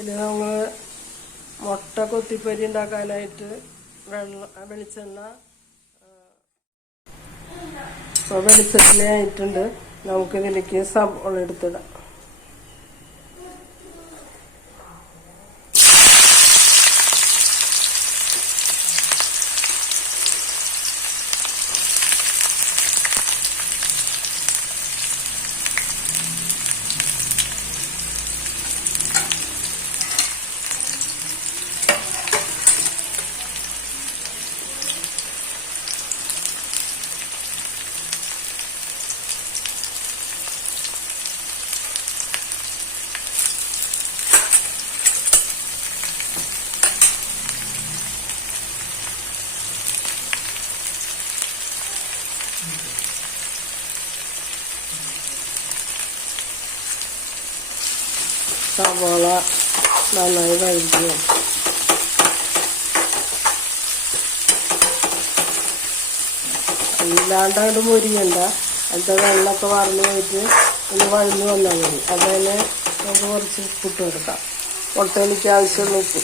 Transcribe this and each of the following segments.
ഇതിൽ നമ്മൾ മുട്ട കൊത്തിപ്പൊരി ഉണ്ടാക്കാനായിട്ട് വെളിച്ചെണ്ണ വെളിച്ചെണ്ണ ആയിട്ടുണ്ട്. നമുക്കിതിലേക്ക് സവോള എടുത്തിടാം. സവാള നന്നായി വഴറ്റുക. അല്ലാണ്ട് അങ്ങോട്ട് മുരിയണ്ട. അതിൻ്റെ വെള്ളമൊക്കെ വറന്ന് പോയിട്ട് ഒന്ന് വഴന്ന് വന്നാൽ മതി. അതുതന്നെ നമുക്ക് കുറച്ച് ഉപ്പിട്ട് കൊടുക്കാം. മുട്ടയിലേക്ക് ആവശ്യമുള്ള ഉപ്പ്.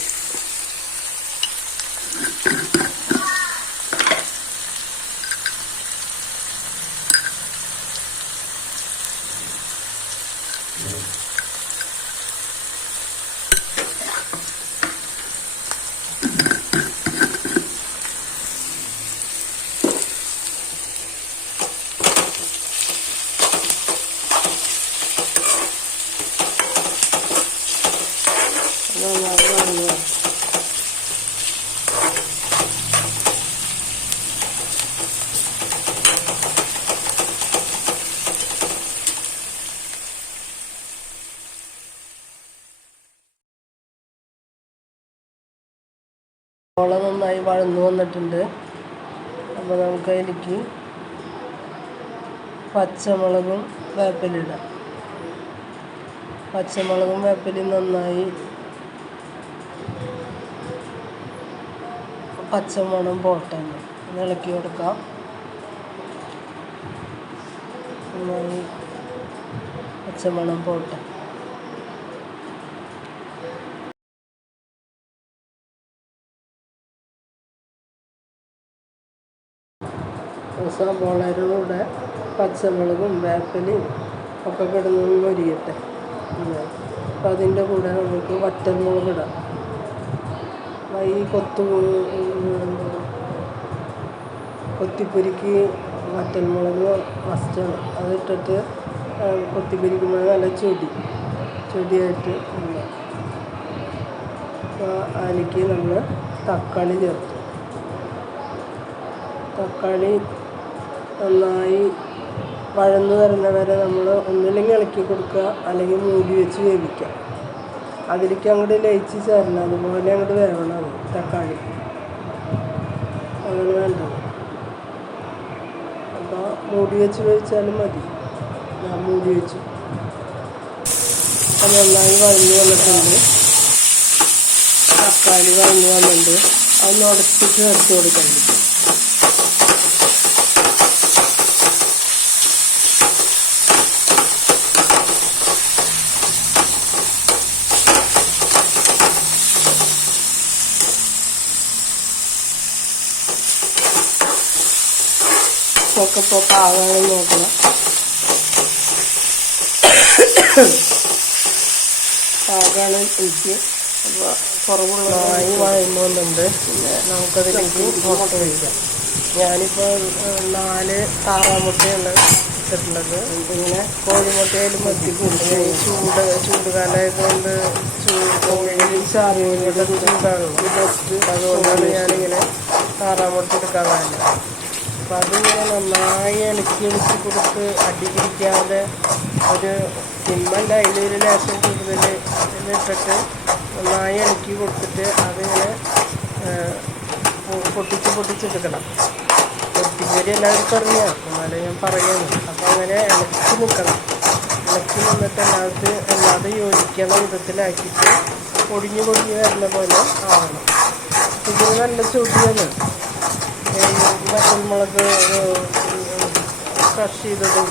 സവാള നന്നായി വഴന്നു വന്നിട്ടുണ്ട്. അപ്പോൾ നമുക്ക് അതിലേക്ക് പച്ചമുളകും വേപ്പിലിടാം. പച്ചമുളകും വേപ്പിലും നന്നായി പച്ചമണം പോട്ടെ ഇളക്കി കൊടുക്കാം. നന്നായി പച്ചമണം പോട്ടെ. സവാളയുടെ കൂടെ പച്ചമുളകും വേപ്പിലയും ഒക്കെ കിടന്ന് മൊരിയട്ടെ. അപ്പം അതിൻ്റെ കൂടെ നമുക്ക് വറ്റൽമുളക് ഇടാം. ഈ കൊത്തിപ്പൊരിക്ക് വറ്റൽമുളക് മസ്റ്റാണ്. അതിട്ടിട്ട് കൊത്തിപ്പൊരിക്കുമ്പോൾ നല്ല ചൊടിയായിട്ട് ഉണ്ടാകും. അപ്പോൾ അതിലേക്ക് നമ്മൾ തക്കാളി ചേർത്തു. തക്കാളി നന്നായി വഴന്നു വരുന്ന വരെ നമ്മൾ ഒന്നില്ലെങ്കിൽ ഇളക്കി കൊടുക്കുക, അല്ലെങ്കിൽ മൂടി വെച്ച് വേവിക്കുക. അതിലേക്ക് അങ്ങോട്ട് ലയിച്ച് ചേരണം. അതുപോലെ അങ്ങോട്ട് വേവണം അത് തക്കാളി. അങ്ങനെ വേണ്ടത്. അപ്പോൾ മൂടി വെച്ച് വേവിച്ചാലും മതി. ഞാൻ മൂടി വെച്ചു. അത് നന്നായി വഴന്നു വന്നിട്ടുണ്ട്. തക്കാളി വഴന്നു വന്നിട്ടുണ്ട്. അതൊന്ന് ഉടച്ച് ചേർത്ത് കൊടുക്കാൻ പറ്റും. ഒക്കെ ഇപ്പോൾ പാകമായി നോക്കണം. പാകമാണ് എനിക്ക്. അപ്പോൾ കുറവുള്ളതായി വഴങ്ങുന്നുണ്ട്. പിന്നെ നമുക്കതിലേക്ക് മുട്ട ഒഴിക്കാം. ഞാനിപ്പോൾ 4 താറാമുട്ടയാണ് ഇട്ടിട്ടുള്ളത്. ഇങ്ങനെ കോഴിമുട്ടയായാലും മത്തിക്കുണ്ട്. ചൂടുകാലമായതുകൊണ്ട് ചാറിയുടെ ചൂടാണ് ബെസ്റ്റ്. അതുകൊണ്ടാണ് ഞാനിങ്ങനെ താറാമുട്ട എടുക്കാൻ വേണ്ടത്. അപ്പോൾ അതിങ്ങനെ നന്നായി ഇളക്കി കൊടുത്ത് അടി പിടിക്കാതെ ഒരു സിമ്മല്ല, അതിലൊരു ലേശം കൂടുതൽ ഇട്ടിട്ട് നന്നായി ഇളക്കി കൊടുത്തിട്ട് അതിങ്ങനെ പൊട്ടിച്ചെടുക്കണം. കൊത്തിപ്പൊരി എല്ലാവർക്കും അറിയാം, എന്നാലും ഞാൻ പറയുന്നു. അപ്പോൾ അങ്ങനെ ഇളക്കി നിൽക്കണം. ഇളക്കി നിന്നിട്ട് എല്ലാതെ യോജിക്കുന്ന വിധത്തിലാക്കിയിട്ട് പൊടിഞ്ഞ് വരുന്ന പോലെ ആവണം. ഇതിന് നല്ല ചൊടിയാണ്. വറ്റൽമുളക് ക്രഷ് ചെയ്തതും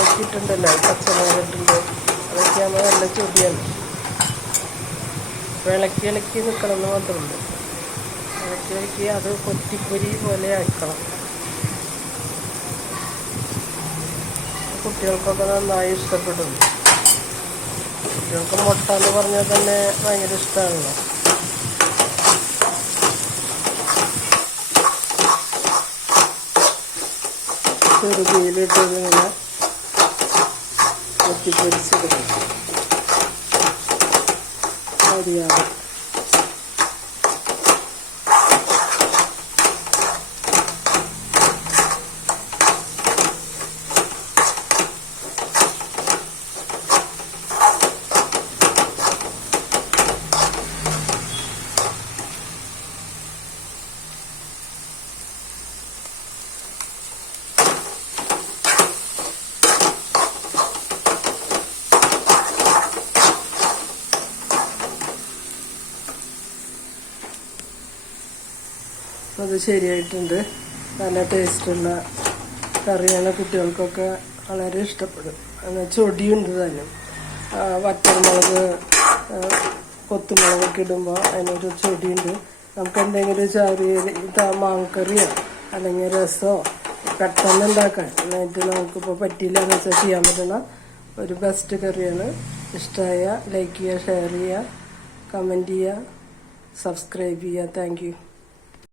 ഒക്കെ ഇട്ടുണ്ടല്ലോ, പച്ചമുളക് ഇട്ടുണ്ട്. അതൊക്കെ ആകുമ്പോൾ നല്ല ചൊടിയാണ്. ഇളക്കി ഇളക്കി നിൽക്കണമെന്ന് മാത്രമുണ്ട്. ഇളക്കി ഇളക്കി അത് കൊത്തിപ്പൊരി പോലെ ആക്കണം. കുട്ടികൾക്കൊക്കെ നന്നായി ഇഷ്ടപ്പെടും. കുട്ടികൾക്ക് മുട്ട എന്ന് പറഞ്ഞാൽ തന്നെ ഭയങ്കര ഇഷ്ടമാണല്ലോ. ചെറുതീയിലിട്ട് ഇങ്ങനെ കൊത്തിപ്പൊരിച്ചെടുക്കും. അറിയാതെ അത് ശരിയായിട്ടുണ്ട്. നല്ല ടേസ്റ്റുള്ള കറിയാണ്. കുട്ടികൾക്കൊക്കെ വളരെ ഇഷ്ടപ്പെടും. എന്നാൽ ചൊടിയുണ്ട് താനും. വറ്റൽമുളക് കൊത്തുമുളകൊക്കെ ഇടുമ്പോൾ അതിനൊരു ചൊടിയുണ്ട്. നമുക്ക് എന്തെങ്കിലും ചെറിയ മാങ്ങക്കറിയോ അല്ലെങ്കിൽ രസമോ പെട്ടെന്ന് ഉണ്ടാക്കാൻ എന്നിട്ട് നമുക്കിപ്പോൾ പറ്റിയില്ല എന്ന് വെച്ചാൽ ചെയ്യാൻ പറ്റുന്ന ഒരു ബെസ്റ്റ് കറിയാണ്. ഇഷ്ടമായ ലൈക്ക് ചെയ്യുക, ഷെയർ ചെയ്യുക, കമൻറ്റ് ചെയ്യുക, സബ്സ്ക്രൈബ് ചെയ്യുക. Thank you.